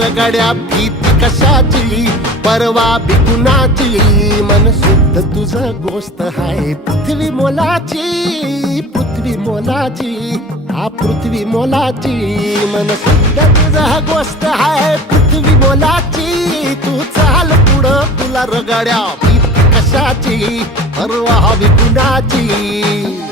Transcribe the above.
रगड्या भीती कशाची परवा बिकुणाची मन शुद्ध तुझं गोष्ट हाय पृथ्वी मोलाची पृथ्वी मोलाची हा पृथ्वी मोलाची मन शुद्ध तुझं गोष्ट हाय पृथ्वी मोलाची तू चाल पुढं तुला रगड्या भीती कशाची परवा बिकुणाची